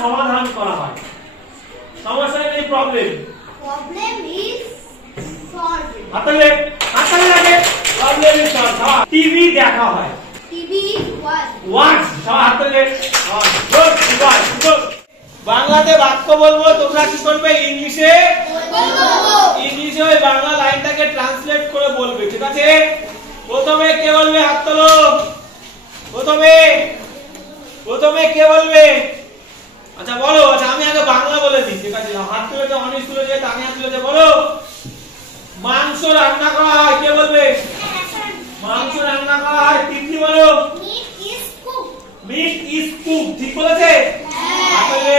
সমাধান করা হয়। সমস্যা নেই, প্রবলেম ইজ সলভড। হাতালে লাগে, প্রবলেম ইজ সলভড। টিভি দেখা হয়, টিভি ইজ ওয়াচ। হাতালে গুড গুড গুড। বাংলাতে বাক্য বলবো, তোমরা কি করবে? ইংলিশে ইংলিশে ওই বাংলা লাইনটাকে ট্রান্সলেট করে বলবে, ঠিক আছে? প্রথমে কে বলবে? হাত তোলো। প্রথমে কে বলবে? আচ্ছা বলো। আচ্ছা আমি আগে বাংলা বলে দিই, ঠিক আছে? হাত তুলেছে, অনিশ তুলেছে, তানিয়া তুলেছে। বলো, মাংস রান্না করা হয়। কে বলবে? মাংস রান্না করা হয়। তিথি বলো, মিট ইজ কুক। ঠিক বলেছে? আসলে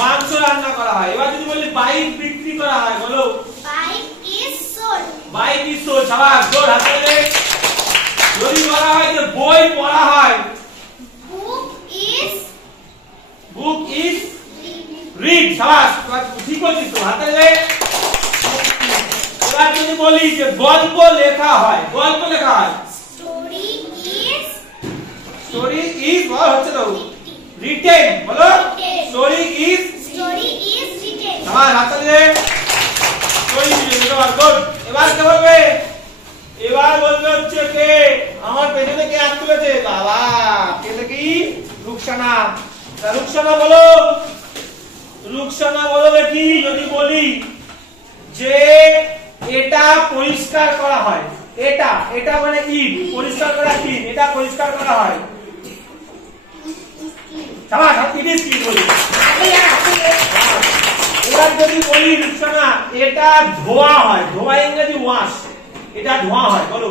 মাংস রান্না করা হয়। এবার যদি বলি বাইক বিক্রি করা হয়, বলো bike is sold. Bike is sold. শাবাশ, জোর হাতে দে। যদি বলা হয় যে বই পড়া হয়, বুক ইজ রিড। শাবাশ, ঠিক বলছিস তো, হাতে দে। এবার যদি বলি যে গল্প লেখা হয়, গল্প লেখা হয়, স্টোরি ইজ বল হচ্ছে তো রিটেন। বলো স্টোরি ইজ রিটেন। শাবাশ, হাতে দে। Story is good. এবার কে বলবে? এবার বলবে হচ্ছে কে? আমার পেছনে কে হাত তুলেছে? বাবা, কে দেখি? রুকসানা। রুকসানা বলো, রুকসানা বলো দেখি। যদি বলি যে এটা পরিষ্কার করা হয়, এটা মানে ইট, পরিষ্কার করা ইট, এটা পরিষ্কার করা হয়। শাবাশ, ইট ইজ কি বলি। এবার যদি বলি রুকসানা এটা ধোয়া হয়, ধোয়া ইংরেজি ওয়াশ, এটা ধোয়া হয়, বলো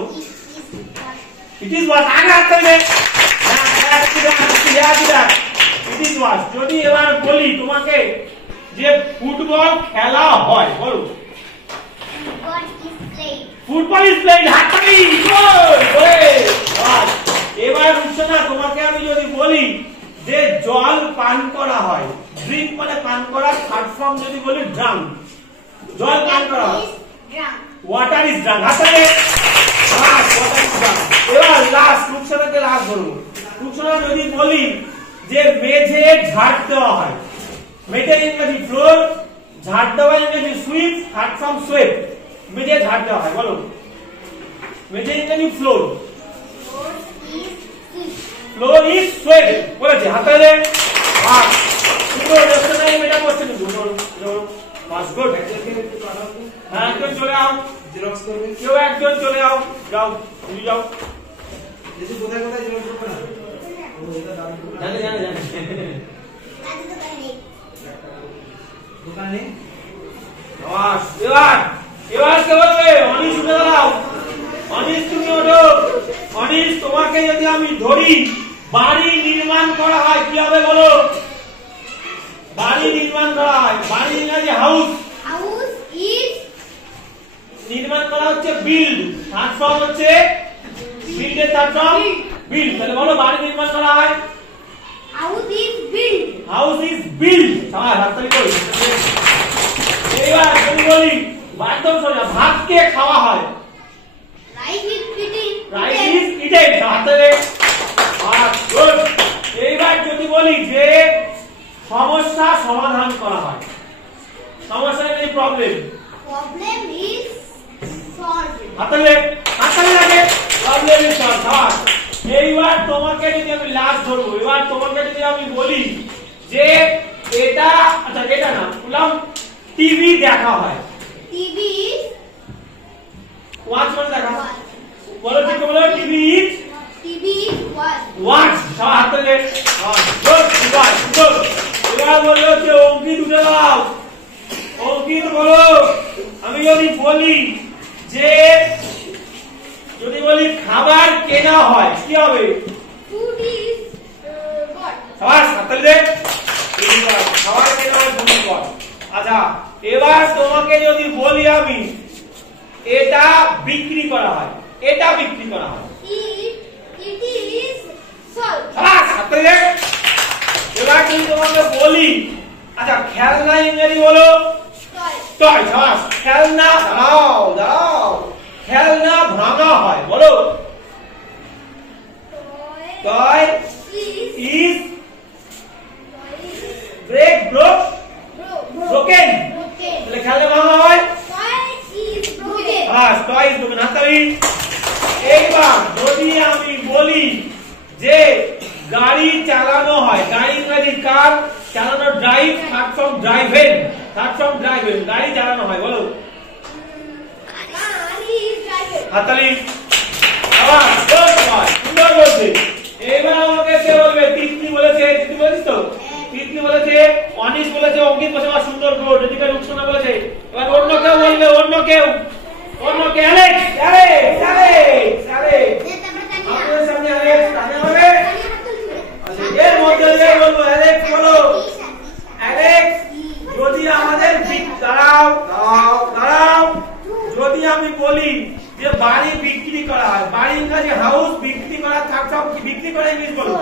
ইট ইজ ওয়াশ। আগে হাত তুলে। It is wash. যদি এবার বলি তোমাকে যে ফুটবল খেলা হয়, বলো ফুটবল ইজ প্লেড। হাত তালি। এবার রুকসানা তোমাকে আমি যদি বলি যে জল পান করা হয়, ড্রিঙ্ক মানে পান করা, থার্ড ফর্ম যদি বলি ড্রাঙ্ক, জল পান করা হয়, ওয়াটার ইজ ড্রাঙ্ক। আসলে ওয়াটার ইজ ড্রাঙ্ক। এবার লাস্ট রুকসানাকে লাস্ট বলবো। রুকসানা যদি বলি যে মেঝে ঝাড় দেওয়া হয়, মেঝে ইংরেজি ফ্লোর, ঝাড় দেওয়া ইংরেজি সুইপ, থার্ড ফর্ম সুইপ। মেঝে ঝাড় দেওয়া হয়, বলো মেঝে ইংরেজি ফ্লোর, ফ্লোর ইজ সুইপ বলেছে। হাতে দে। আর সুন্দর রচনা এটা করছে কিন্তু পাস গুড। হ্যাঁ, একজন চলে আও, জেরক্স করবে। কেউ একজন চলে আও, যাও তুমি যাও। যদি কোথায় কোথায় জেরক্স করবে না, ও এটা জানে দোকানে। আওয়াজ। এবার কে বলবে? অনিশ উঠে দাঁড়াও। অনিশ তুমি ওঠো। অনিশ, তোমাকে যদি আমি ধরি বাড়ি নির্মাণ করা হয়, কি হবে বলো? বাড়ি নির্মাণ করা হয়, বাড়ি ইংরেজি হাউস। হাউস ইজ নির্মাণ করা হচ্ছে বিল্ড, থার্ড ফর্ম হচ্ছে বিল্ডের থার্ড ফর্ম বিল্ড। তাহলে বলো বাড়ি নির্মাণ করা হয়, house is build. House is build. সবাই হাততালি করো। এবার যদি বলি একদম সোজা, ভাতকে খাওয়া হয়, rice is eating. Rice is eaten. হাততালি। গুড। এইবার যদি বলি যে সমস্যা সমাধান করা হয়, সমস্যা নেই, প্রবলেম ইজ সলভড। হাতালে লাগে, প্রবলেম ইজ সলভড। এইবার তোমাকে যদি আমি লাস্ট ধরবো, এবার তোমাকে যদি আমি বলি যে এটা, আচ্ছা এটা না বললাম, টিভি দেখা হয়, টিভি ইজ ওয়াচ মানে দেখা। বলো ঠিক বলো, টিভি ইজ ওয়াচ। সব হাতলে। Good good good. এবার বলো যে অঙ্কিত উঠে দাও। অঙ্কিত বলো, আমি যদি বলি যে যদি বলি খাবার কেনা হয়, কি হবে? Food is bought. সবাই হাতলে। খাবার কেনা হয়, ফুড ইজ বট। আচ্ছা এবার তোমাকে যদি বলি আমি এটা বিক্রি করা হয়, এটা বিক্রি করা হয়, ইট ইজ সল্ড। সবাই হাতলে। এবার যদি তোমাকে বলি আচ্ছা খেলনা ইংরেজি বলো টয়। সবাই খেলনা। দাঁড়াও, খেলনা ভাঙা হয়, বলো টয় ইজ কার চালানো, drive, third form driven, third form driven, গাড়ি চালানো হয়, বলো। হাততালি। আবার সুন্দর বলছে। এবার আমাকে কে বলবে? তিতলি বলেছে, তিতলি বলেছিস তো? তিতলি বলেছে, অনিশ বলেছে, অঙ্কিত বলেছে, আবার সুন্দর গ্রোথ, এদিকে রুকসানা বলেছে। এবার অন্য কেউ বলবে, অন্য কেউ, অন্য কে? Alex, Alex, Alex, Alex. আপনাদের সামনে অ্যালেক্স, তানিয়া হবে। আচ্ছা, এর মধ্যে দিয়ে বলবো, অ্যালেক্স বলো। অ্যালেক্স, যদি আমাদের দাঁড়াও দাঁড়াও দাঁড়াও, যদি আমি বলি যে বাড়ি বিক্রি করা হয়, বাড়ি ইংরেজি হাউস, বিক্রি করা থার্ড ফর্ম কি? বিক্রি করে ইংলিশ বলো।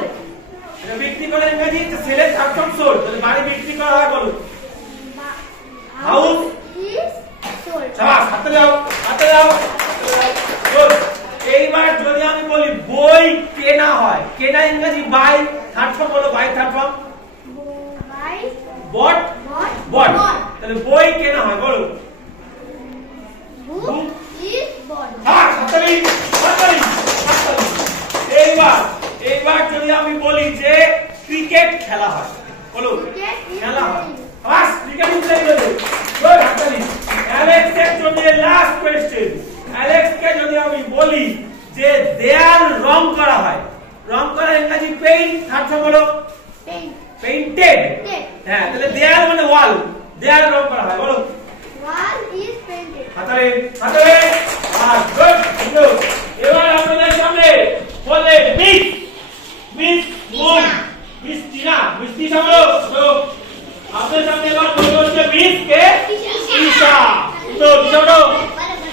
এটা বিক্রি করে ইংরেজি সেলের থার্ড ফর্ম সোল্ড। তাহলে বাড়ি বিক্রি করা হয় বলো। House is sold. শাবাশ, হাতে দাও, হাতে দাও। গুড। এইবার যদি আমি বলি বই কেনা হয়, কেনা ইংরেজি বাই, থার্ড ফর্ম বলো, buy third form Buy, bought, bought, bought. তাহলে বই কেনা হয় বলো। book is bought. হ্যাঁ, হাততালি, হাততালি, হাততালি। এইবার যদি আমি বলি যে ক্রিকেট খেলা হয় বলো। Cricket is খেলা হয়, playing. বাস ক্রিকেট খেলা হয়। গুড, হাততালি। অ্যালেক্স এর জন্য লাস্ট কোশ্চেন। অ্যালেক্স কে যদি আমি বলি যে দেয়াল রং করা হয়, রং করা ইংরেজি পেইন্ট, থার্ড ফর্ম বলো। Paint. পেইন্টেড। Painted. হ্যাঁ, তাহলে দেয়াল মানে ওয়াল, দেয়াল রং করা হয় বলো। Wall is painted. হাতারে, হাতারে। আর গুড, গুড। এবার আপনাদের সামনে বললে Miss, Miss Moon, Miss Tina, Miss Tina বলো। তো আপনাদের সামনে এবার বলতে হচ্ছে মিস কে? ঈশা। তো ঈশা বলো,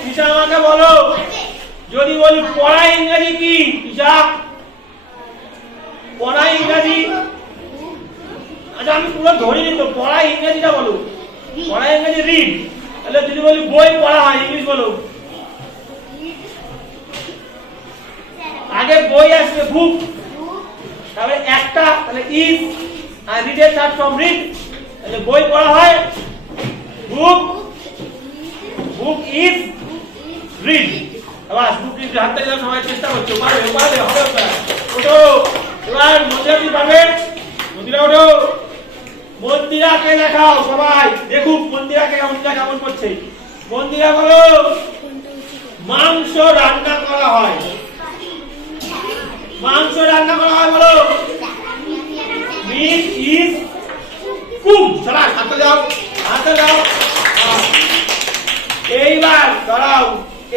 ঈশা আমাকে বলো, যদি বলি পড়া ইংরেজি কি? ঈশা, পড়া ইংরেজি। আচ্ছা, আমি পুরো ধরিনি তো, পড়া ইংরেজিটা বলো। পড়া ইংরেজি রিড। তাহলে যদি বলি বই পড়া হয় ইংলিশ বলো। আগে বই আসবে বুক, তারপরে একটা, তাহলে ইজ, আর রিডের থার্ড ফর্ম রিড। তাহলে বই পড়া হয় বুক, বুক ইজ রিড। আবার বুক ইজ, হাতটা দিলাম, সবাই চেষ্টা করছো, পারবে পারবে, হবে। ওঠো, এবার মন্দিরা কি পারবে? মন্দিরা ওঠো। মন্দিরাকে দেখাও সবাই, দেখুক মন্দিরাকে কেমন করছে। মন্দিরা বলো, মাংস রান্না করা হয়, মাংস রান্না করা হয় বলো। Meat is cook. সবাই হাতে দাও, হাতে দাও। এইবার দাঁড়াও,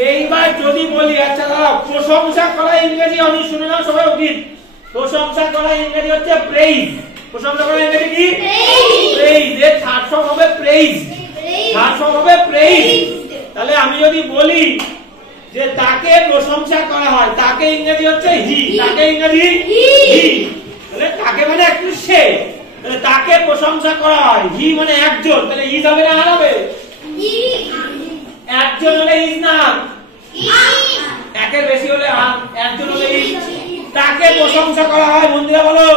এইবার যদি বলি, আচ্ছা দাঁড়াও, প্রশংসা করা ইংরেজি অনেক শুনে নাও সবাই উচিত। প্রশংসা করা ইংরেজি হচ্ছে প্রেইজ। প্রশংসা করা ইংরেজি কি? প্রেইজ। এর থার্ড ফর্ম হবে প্রেইজ, থার্ড ফর্ম হবে প্রেইজ। তাহলে আমি যদি বলি যে তাকে প্রশংসা করা হয়, তাকে ইংরেজি হচ্ছে হি, তাকে ইংরেজি হি। তাহলে তাকে মানে একটু সে, তাহলে তাকে প্রশংসা করা হয়, হি মানে একজন, তাহলে ইজ হবে না আর হবে? একজন হলে ইজ না, একের বেশি হলে আর, একজন হলে ইজ। তাকে প্রশংসা করা হয়, মন্দিরা বলো,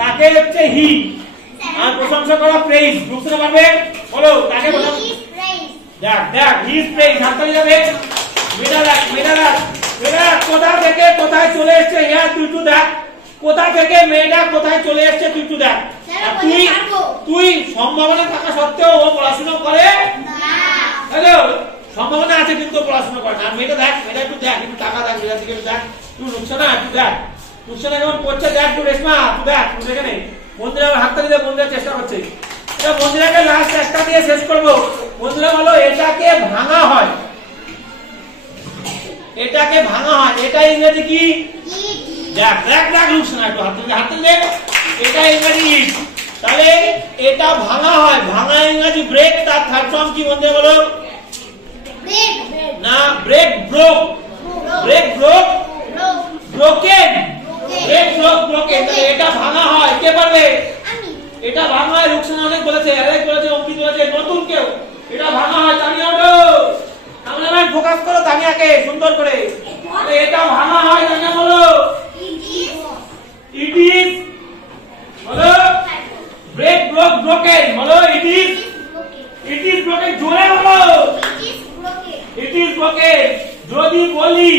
তাকে হচ্ছে হি, আর প্রশংসা করা প্রেইজ। বুঝতে পারবে বলো, তাকে প্রশংসা। দেখ দেখ, হি ইজ প্রেইজ। হাততালি যাবে। মেয়েরা দেখ, মেয়েরা দেখ, মেয়েরা কোথা থেকে কোথায় চলে এসেছে, হ্যাঁ তুই একটু দেখ, কোথা থেকে মেয়েটা কোথায় চলে এসেছে তুই একটু দেখ। তুই তুই সম্ভাবনা থাকা সত্ত্বেও ও পড়াশোনা করে না, হ্যালো, সম্ভাবনা আছে কিন্তু পড়াশোনা করে না। আর মেয়েটা দেখ, মেয়েটা একটু দেখ, একটু টাকা দেখ, মেয়েটা দিকে দেখ, তুই রুকসানা একটু দেখ, রুকসানা কেমন পড়ছে দেখ, তুই রেশমা তুই দেখ, তুই দেখে নেই। মন্দিরা হাততালি দিয়ে মন্দিরা চেষ্টা করছে। এটা মন্দিরাকে লাস্ট একটা দিয়ে শেষ করবো। মন্দিরা বলো, এটাকে ভাঙা হয়, এটাকে ভাঙা হয়, এটা ইংরেজি কি? দেখ দেখ দেখ, রুকসানা একটু হাততালি, হাততালি দেখ, এটা ইংরেজি ইট। তাহলে এটা ভাঙা হয়, ভাঙা ইংরেজি ব্রেক, তার থার্ড ফর্ম কি মন্দিরা বলো? না, break broke, break broke broken, break broke broken. তাহলে এটা ভাঙা হয়, কে পারবে? এটা ভাঙা হয়, রুকসানা অনেক বলেছে, অ্যালেক্স বলেছে, অঙ্কিত বলেছে, নতুন কেউ? এটা ভাঙা হয়, তানিয়া ওঠো, ক্যামেরাম্যান ফোকাস করো তানিয়াকে সুন্দর করে। এটা ভাঙা হয়, তানিয়া বলো। ইট ইজ বলো, ব্রেক ব্রোক ব্রোকেন বলো, it is, it is broken, জোরে বলো, ইট ইজ ব্রোকেন। যদি বলি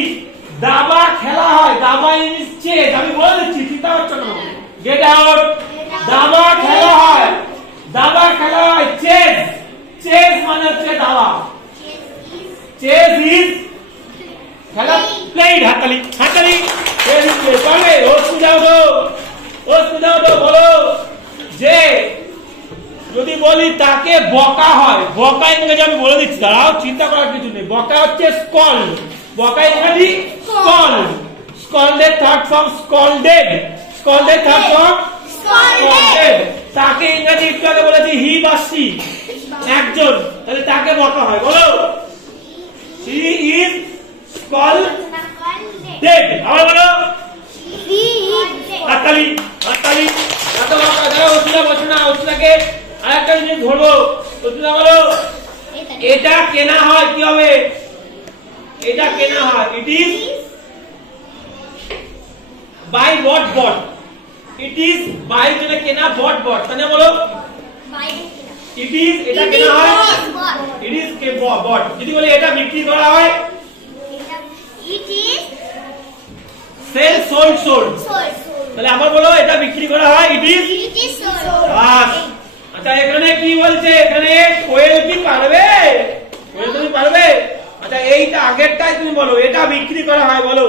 দাবা খেলা হয়, দাবা ইজ চেজ, আমি বলে দিচ্ছি, চিন্তা করছো না, গেট আউট। দাবা চাওয়া, চেস ইজ খেলা, প্লেড। হাততালি হাততালি। Chess is played. পারবে? ওস্তাদ বলো যে যদি বলি তাকে বকা হয়, বকা ইংরেজি আমি বলে দিচ্ছি, দাঁড়াও, চিন্তা করার কিছু নেই। বকা হচ্ছে স্কল, বকা ইংরেজি scold. Scolded third form scolded, scolded third form scolded. তাকে ইংরেজি একটু আগে বলেছি হি বা সি, একজন, তাহলে তাকে বকা হয়। বলো হি ইজ স্কল্ডেড। আবার বলো হাততালি হাততালি। এত বকা দাও। ওস্তাদ বলছো না, ওস্তাদকে আরেকটা জিনিস ধরবো। ওস্তাদ বলো এটা কেনা হয়, কি হবে? এটা কেনা হয়, it is buy bought bought. It is buy মানে কেনা, বট বট মানে বলো ইট ইজ, এটা কেনা হয়, ইট ইজ কে বট। যদি বলি এটা বিক্রি করা হয়, it is sell sold sold. তাহলে আবার বলো এটা বিক্রি করা হয়, ইট ইজ সোল্ড। আচ্ছা এখানে কি বলছে? এখানে কোয়েল কি পারবে? কোয়েল তুমি পারবে? আচ্ছা এইটা আগেরটাই তুমি বলো, এটা বিক্রি করা হয়, বলো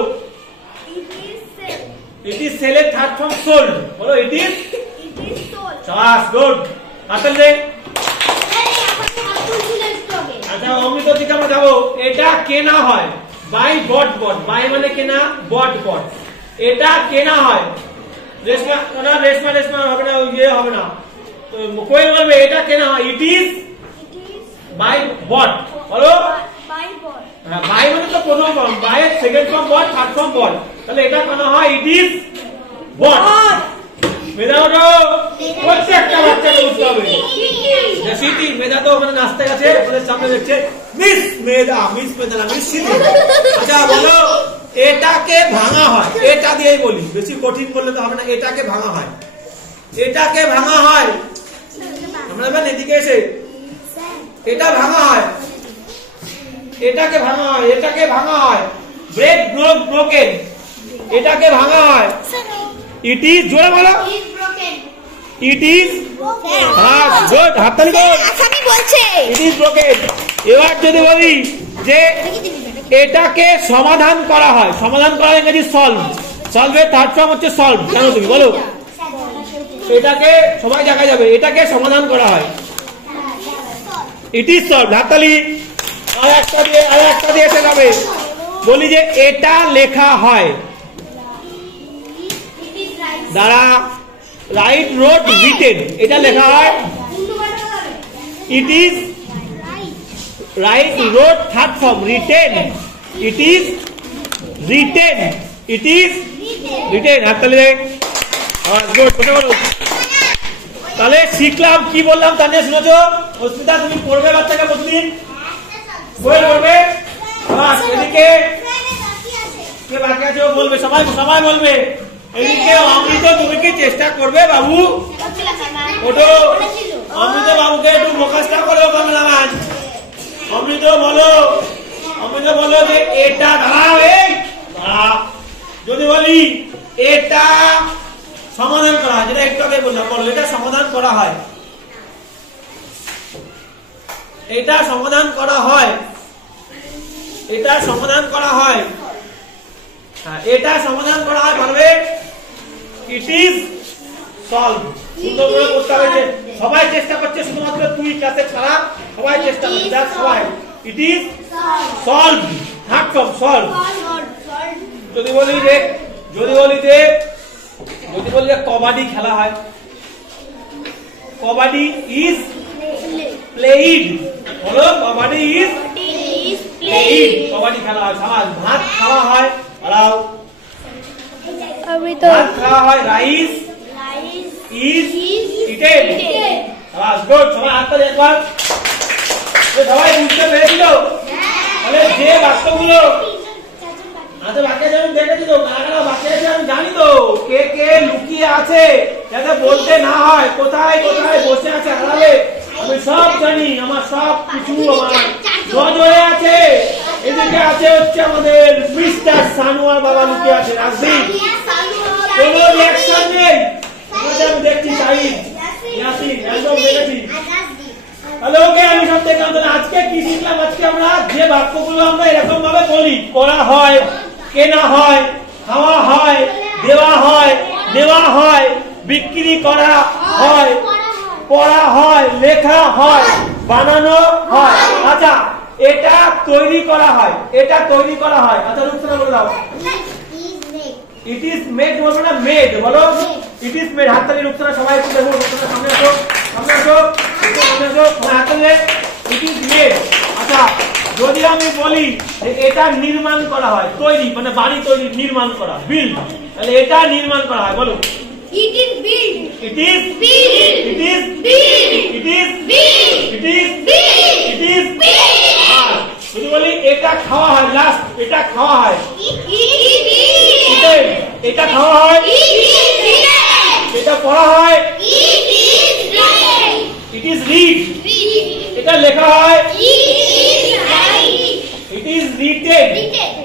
ইট ইজ সেলের থার্ড ফর্ম সোল্ড। বলো ইট ইজ সোল্ড। শাবাশ, গুড। হাততালি দে। আচ্ছা অমৃত দিকে আমরা যাবো। এটা কেনা হয়, বাই বট বট। বাই মানে কেনা, বট বট। এটা কেনা হয়, রেশমা না, রেশমা রেশমা হবে না, ইয়ে হবে না, কোয়েল বলবে এটা কেনা হয়, ইট ইজ বাই বট। বলো বাই মানে তো প্রথম ফর্ম, বাই এর সেকেন্ড ফর্ম বট, থার্ড ফর্ম বট। তাহলে এটা কেনা হয়, ইট ইজ বট। মেধা ওঠো, প্রত্যেকটা বাচ্চাকে উঠতে হবে। সিটি মেধা তো ওখানে নাচতে গেছে, ওদের সামনে দেখছে মিস মেধা, মিস মেধা না, মিস সিটি। আচ্ছা বলো এটাকে ভাঙা হয়, এটা দিয়েই বলি, বেশি কঠিন বললে তো হবে না। এটাকে ভাঙা হয়, এটাকে ভাঙা হয়। আমরা এবার এদিকে এসে এটা ভাঙা হয়, এটাকে ভাঙা হয়, এটাকে ভাঙা হয়। ব্রেক ব্রোক ব্রোকেন, এটাকে ভাঙা হয়, ইট ইজ, জোরে বলো ইট ইজ, হ্যাঁ গুড, হাততালি দাও। আসামি বলছে ইট ইজ ব্রোকেন। এবার যদি বলি যে এটাকে সমাধান করা হয়, সমাধান করা ইংরেজি সলভ। সলভের থার্ড ফর্ম হচ্ছে সলভ। জানো তুমি? বলো এটাকে, সবাই দেখা যাবে, এটাকে সমাধান করা হয়, ইট ইজ সলভ। হাততালি। আর একটা দিয়ে এসে যাবে। বলি যে এটা লেখা হয়, দাঁড়া, রাইট রোড রিটেন, এটা লেখা হয়, it is right road third form written, it is written, it is written. হাততালি দে। গুড, বলো। তাহলে শিখলাম, কি বললাম তা নিয়ে শুনেছো? অস্মিতা তুমি পড়বে, বাচ্চাকে প্রতিদিন বলবে। এদিকে কে বাকি আছে বলবে, সবাই সবাই বলবে। এদিকে অমৃত তুমি কি চেষ্টা করবে বাবু? ওঠো, অমৃত বাবুকে একটু মুখস্থ করো ক্যামেরাম্যান। অমৃত বলো, অমৃত বলো যে এটা, দাঁড়াও, এই দাঁড়া। যদি বলি এটা সমাধান করা হয়, যেটা একটু আগে বললাম, বলো এটা সমাধান করা হয়, এটা সমাধান করা হয়, এটা সমাধান করা হয়, এটা সমাধান করা হয়, পারবে? ইট ইজ সলভ। সুন্দর করে বলতে হবে। সবাই চেষ্টা করছে, শুধুমাত্র তুই ক্লাসে ছাড়া সবাই চেষ্টা করছে, সবাই। ইট is solve, third form solve. যদি বলি যে কবাডি খেলা হয়, কবাডি ইজ প্লেইড। বলো কবাডি ইজ প্লেইড, কবাডি খেলা হয়। ভাত খাওয়া হয়, বলাও ভাত খাওয়া হয়, রাইস ইজ ইটেন। গুড, সবাই হাতটা একবার। সবাই বুঝতে পেরেছিল? তাহলে যে বাক্যগুলো আচ্ছা বাকি আছে আমি দেখেছি তো, কারা বাকি আছে আমি জানি তো, কে কে লুকিয়ে আছে যাতে বলতে না হয়, কোথায় কোথায় বসে আছে আড়ালে, আমি সব জানি। আমার সব কিছু আমার নজরে আছে। এদিকে আছে হচ্ছে আমাদের মিস্টার সানোয়ার বাবা লুকিয়ে আছে, রাজদীপ। কোনো রিঅ্যাকশন নেই, আমি দেখছি। সাহিদ, ইয়াসিন, একদম দেখেছি। হ্যালো, ওকে, আমি সব দেখলাম। আজকে কি শিখলাম আজকে আমরা? যে বাক্যগুলো আমরা এরকম ভাবে বলি, করা হয়, কেনা হয়, খাওয়া হয়, দেওয়া হয়, নেওয়া হয়, বিক্রি করা হয়, পড়া হয়, লেখা হয়, বানানো হয়। আচ্ছা, এটা তৈরি করা হয়, এটা তৈরি করা হয়। আচ্ছা রূপসা বলে দাও। ইট ইজ মেড বলবো না, মেড বলো। It is made. হাততালি রূপসা, সবাই একটু দেখো। রূপসা সামনে আসো, সামনে আসো, সামনে আসো, হাততালি। It is made. আচ্ছা, যদি আমি বলি যে এটা নির্মাণ করা হয়, তৈরি মানে বাড়ি তৈরি, নির্মাণ করা, বিল্ড, তাহলে এটা নির্মাণ করা হয়, বলো। It is built. It is Built. It is Built. It is Built. It is Built. It is Built. আর যদি বলি এটা খাওয়া হয়, লাস্ট এটা খাওয়া হয়, It is এটা এটা খাওয়া হয়, এটা পড়া হয়, It is read. It is read, এটা লেখা হয়, it is written,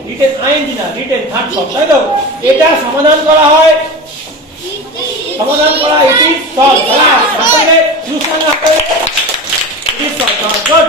written ING না, রিটেন থার্ড ফর্ম, তাই তো? এটা সমাধান করা হয়, সমাধান করা, it is solve. It is solve. Good.